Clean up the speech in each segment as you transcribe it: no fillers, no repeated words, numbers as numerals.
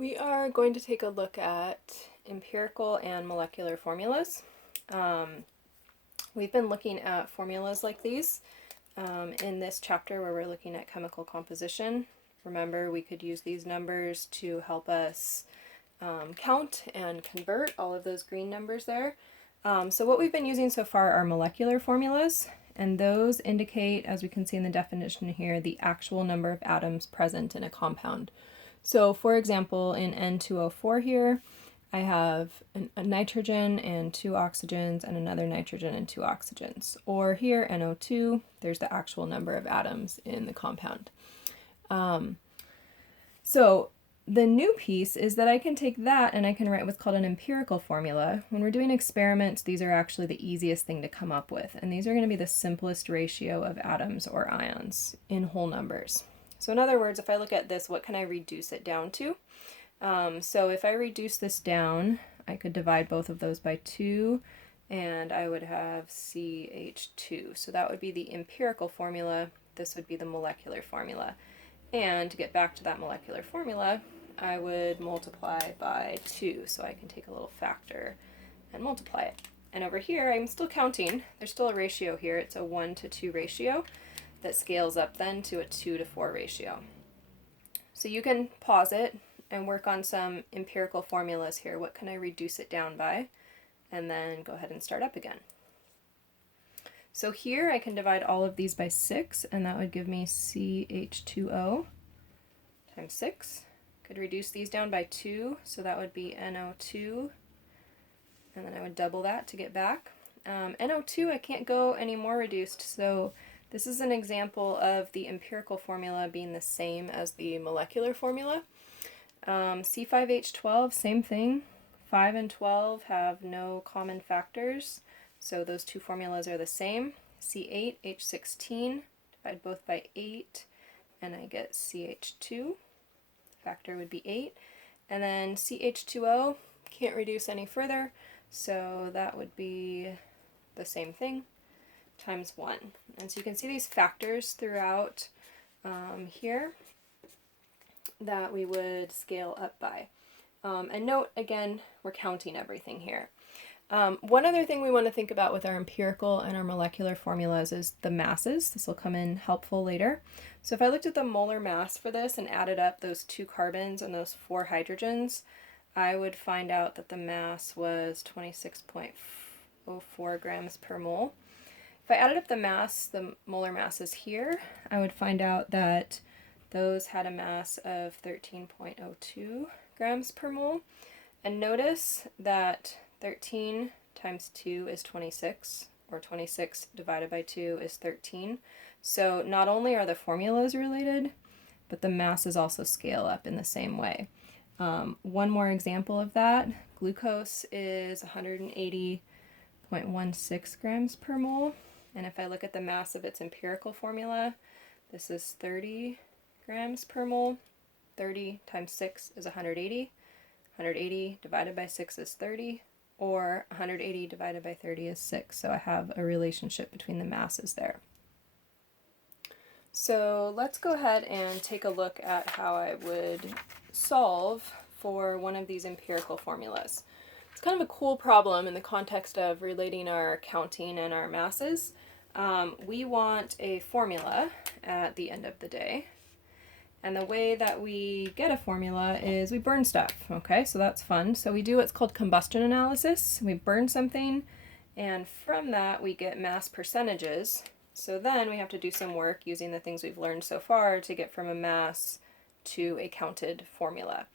We are going to take a look at empirical and molecular formulas. We've been looking at formulas like these in this chapter where we're looking at chemical composition. Remember, we could use these numbers to help us count and convert all of those green numbers there. So what we've been using so far are molecular formulas, and those indicate, as we can see in the definition here, the actual number of atoms present in a compound. So for example, in N2O4 here, I have a nitrogen and two oxygens and another nitrogen and two oxygens. Or here, NO2, there's the actual number of atoms in the compound. So the new piece is that I can take that and I can write what's called an empirical formula. When we're doing experiments, these are actually the easiest thing to come up with. And these are going to be the simplest ratio of atoms or ions in whole numbers. So in other words, if I look at this, what can I reduce it down to? So if I reduce this down, I could divide both of those by 2, and I would have CH2. So that would be the empirical formula. This would be the molecular formula. And to get back to that molecular formula, I would multiply by 2. So I can take a little factor and multiply it. And over here, I'm still counting. There's still a ratio here. It's a 1-to-2 ratio that scales up then to a 2-to-4 ratio. So you can pause it and work on some empirical formulas here. What can I reduce it down by? And then go ahead and start up again. So here I can divide all of these by 6, and that would give me CH2O times 6. Could reduce these down by 2, so that would be NO2, and then I would double that to get back. NO2 I can't go any more reduced, so this is an example of the empirical formula being the same as the molecular formula. C5H12, same thing. 5 and 12 have no common factors, so those two formulas are the same. C8H16, divide both by 8, and I get CH2. Factor would be 8. And then CH2O, can't reduce any further, so that would be the same thing, times 1. And so you can see these factors throughout here that we would scale up by. And note, again, we're counting everything here. One other thing we want to think about with our empirical and our molecular formulas is the masses. This will come in helpful later. So if I looked at the molar mass for this and added up those 2 carbons and those 4 hydrogens, I would find out that the mass was 26.04 grams per mole. If I added up the mass, the molar masses here, I would find out that those had a mass of 13.02 grams per mole. And notice that 13 times 2 is 26, or 26 divided by 2 is 13. So not only are the formulas related, but the masses also scale up in the same way. One more example of that, glucose is 180.16 grams per mole. And if I look at the mass of its empirical formula, this is 30 grams per mole. 30 times 6 is 180. 180 divided by 6 is 30, or 180 divided by 30 is 6. So I have a relationship between the masses there. So let's go ahead and take a look at how I would solve for one of these empirical formulas. It's kind of a cool problem in the context of relating our counting and our masses. We want a formula at the end of the day. And the way that we get a formula is we burn stuff, okay? So that's fun. So we do what's called combustion analysis. We burn something, and from that we get mass percentages. So then we have to do some work using the things we've learned so far to get from a mass to a counted formula.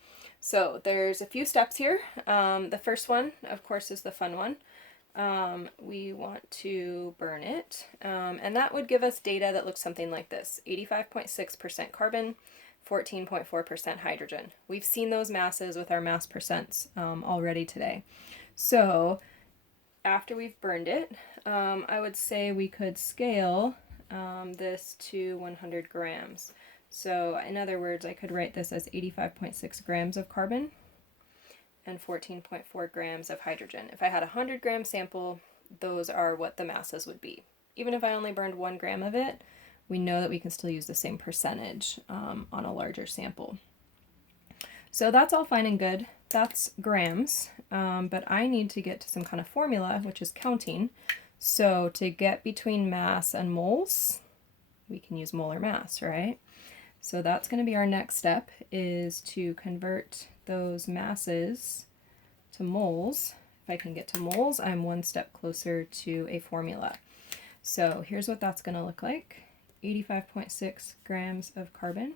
So there's a few steps here. The first one, of course, is the fun one. We want to burn it, and that would give us data that looks something like this: 85.6% carbon, 14.4% hydrogen. We've seen those masses with our mass percents already today. So after we've burned it, I would say we could scale this to 100 grams. So in other words, I could write this as 85.6 grams of carbon and 14.4 grams of hydrogen. If I had a 100-gram sample, those are what the masses would be. Even if I only burned 1 gram of it, we know that we can still use the same percentage on a larger sample. So that's all fine and good. That's grams, but I need to get to some kind of formula, which is counting. So to get between mass and moles, we can use molar mass, right? So that's going to be our next step, is to convert those masses to moles. If I can get to moles, I'm one step closer to a formula. So here's what that's going to look like. 85.6 grams of carbon,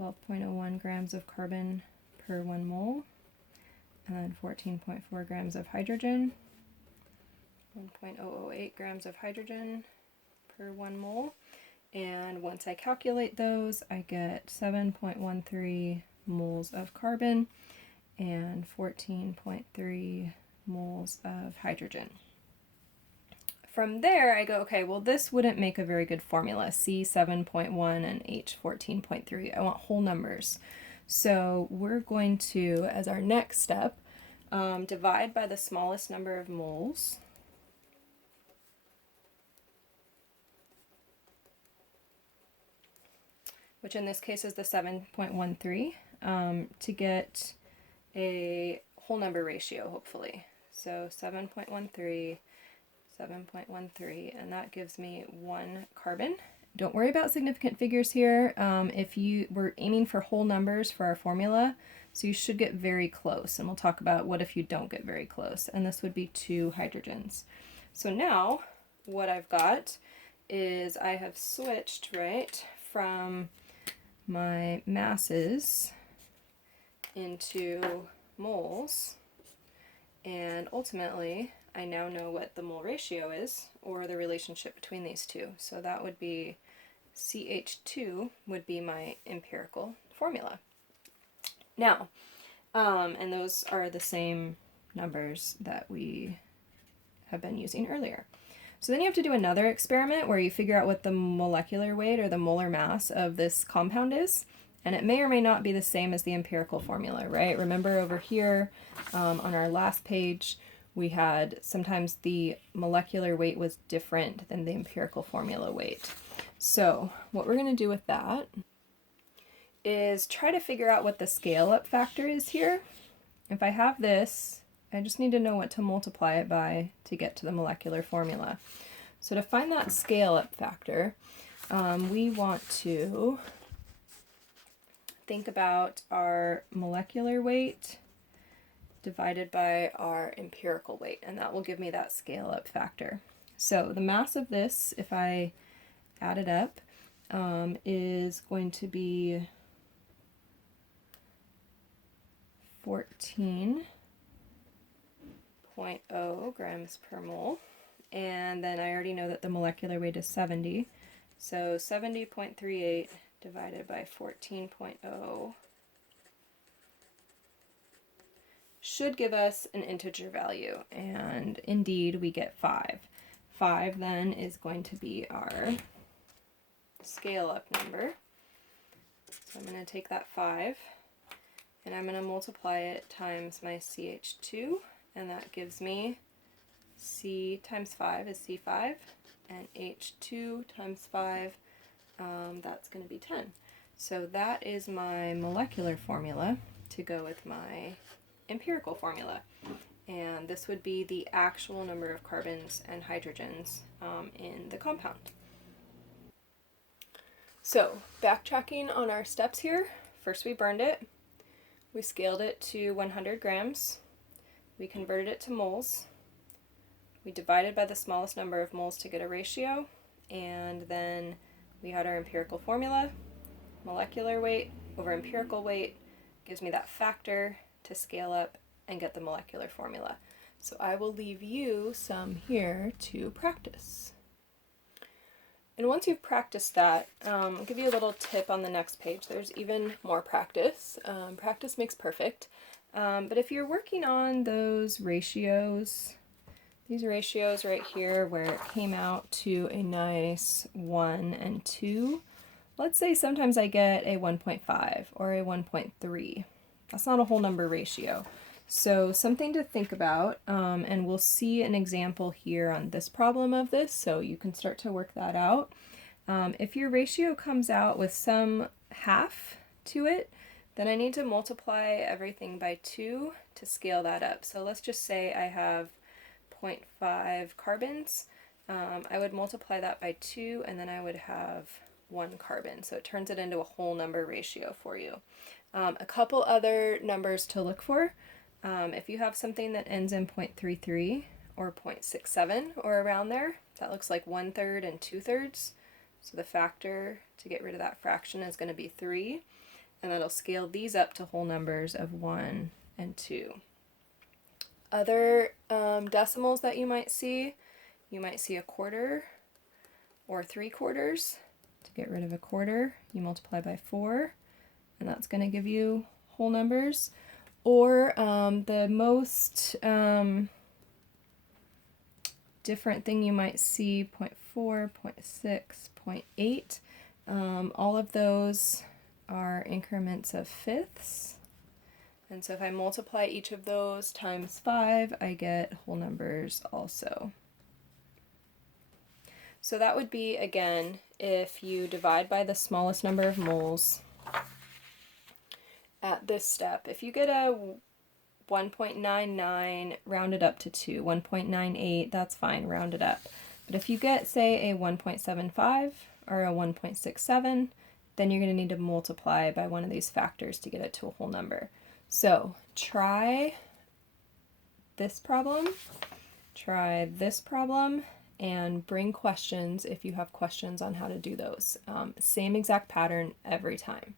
12.01 grams of carbon per 1 mole, and then 14.4 grams of hydrogen, 1.008 grams of hydrogen per 1 mole. And once I calculate those, I get 7.13 moles of carbon and 14.3 moles of hydrogen. From there, I go, okay, well, this wouldn't make a very good formula, C 7.1 and H 14.3. I want whole numbers. So we're going to, as our next step, divide by the smallest number of moles. Which in this case is the 7.13, to get a whole number ratio, hopefully. So 7.13, 7.13, and that gives me 1 carbon. Don't worry about significant figures here. If you were aiming for whole numbers for our formula, so you should get very close, and we'll talk about what if you don't get very close, and this would be 2 hydrogens. So now what I've got is I have switched, right, from my masses into moles, and ultimately I now know what the mole ratio is, or the relationship between these two. So that would be CH2 would be my empirical formula. Now, and those are the same numbers that we have been using earlier. So then you have to do another experiment where you figure out what the molecular weight or the molar mass of this compound is, and it may or may not be the same as the empirical formula, right? Remember over here on our last page, we had sometimes the molecular weight was different than the empirical formula weight. So what we're going to do with that is try to figure out what the scale-up factor is here. If I have this, I just need to know what to multiply it by to get to the molecular formula. So to find that scale-up factor, we want to think about our molecular weight divided by our empirical weight, and that will give me that scale-up factor. So the mass of this, if I add it up, is going to be 14.0 grams per mole, and then I already know that the molecular weight is 70, so 70.38 divided by 14.0 should give us an integer value, and indeed we get 5. 5 then is going to be our scale-up number. So I'm going to take that 5 and I'm going to multiply it times my CH2, and that gives me C times 5 is C5, and H2 times 5, that's going to be 10. So that is my molecular formula to go with my empirical formula. And this would be the actual number of carbons and hydrogens in the compound. So backtracking on our steps here, first we burned it, we scaled it to 100 grams, we converted it to moles, we divided by the smallest number of moles to get a ratio, and then we had our empirical formula. Molecular weight over empirical weight gives me that factor to scale up and get the molecular formula. So I will leave you some here to practice. And once you've practiced that, I'll give you a little tip on the next page. There's even more practice. Practice makes perfect. But if you're working on those ratios, these ratios right here where it came out to a nice 1 and 2, let's say sometimes I get a 1.5 or a 1.3. That's not a whole number ratio. So something to think about, and we'll see an example here on this problem of this, so you can start to work that out. If your ratio comes out with some half to it, Then I need to multiply everything by 2 to scale that up. So let's just say I have 0.5 carbons. I would multiply that by 2, and then I would have 1 carbon. So it turns it into a whole number ratio for you. A couple other numbers to look for. If you have something that ends in 0.33 or 0.67 or around there, that looks like 1/3 and 2/3. So the factor to get rid of that fraction is going to be 3, and that'll scale these up to whole numbers of 1 and 2. Other decimals that you might see a quarter or 3/4. To get rid of a quarter, you multiply by 4, and that's going to give you whole numbers. Or the most different thing you might see, 0.4, 0.6, 0.8. All of those are increments of fifths. And so if I multiply each of those times 5, I get whole numbers also. So that would be, again, if you divide by the smallest number of moles at this step. If you get a 1.99, round it up to 2. 1.98, that's fine, round it up. But if you get, say, a 1.75 or a 1.67, then you're going to need to multiply by one of these factors to get it to a whole number. So try this problem, and bring questions if you have questions on how to do those. Same exact pattern every time.